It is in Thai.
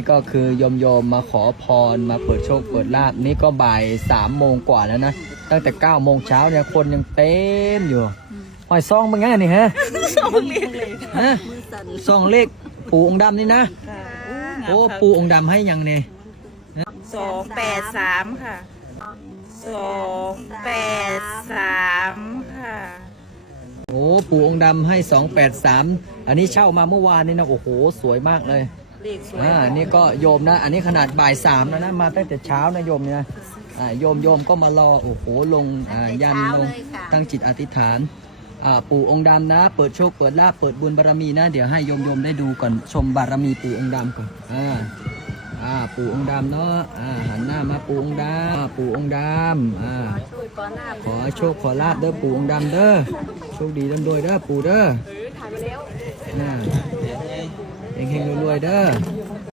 นี่ก็คือโยมโยมๆมาขอพรมาเปิดโชคเปิดลาบนี่ก็บ่ายสามโมงกว่าแล้วนะ ตั้งแต่เก้าโมงเช้าเนี่ยคนยังเต็มอยู่หอยซองเป็นไงนี่ฮะซองเลขฮะซองเลขปู่องค์ดำนี่นะโอ้ปู่องค์ดำให้ยังเนี่ยสองแปดสามค่ะสองแปดสามค่ะโอ้ปู่องค์ดำให้สองแปดสามอันนี้เช่ามาเมื่อวานนี่นะโอ้โห สวยมากเลย เลขสวยอ่านี่ก็โยมนะ อันนี้ขนาดบ่ายสามแล้วนะมาตั้งแต่เช้านะโยมเนี่ยอ่าโยมโยมก็มารอโอ้โหลงอ่ายันลงตั้งจิตอธิษฐานอ่าปู่องค์ดำนะ เปิดโชคเปิดลาภเปิดบุญบารมีนะ เดี๋ยวให้โยมโยมได้ดูก่อนชมบารมีปู่องค์ดำก่อนอ่าอ่าปู่องค์ดำเนาะอ่าหันหน้ามาปู่องค์ดำอ่าปู่องค์ดำอ่าขอโชคขอลาบเด้อปู่องค์ดำเด้อโชคดีร่ำรวยเด้อปู่เด้ออ่า เฮงๆรวยๆเด้อ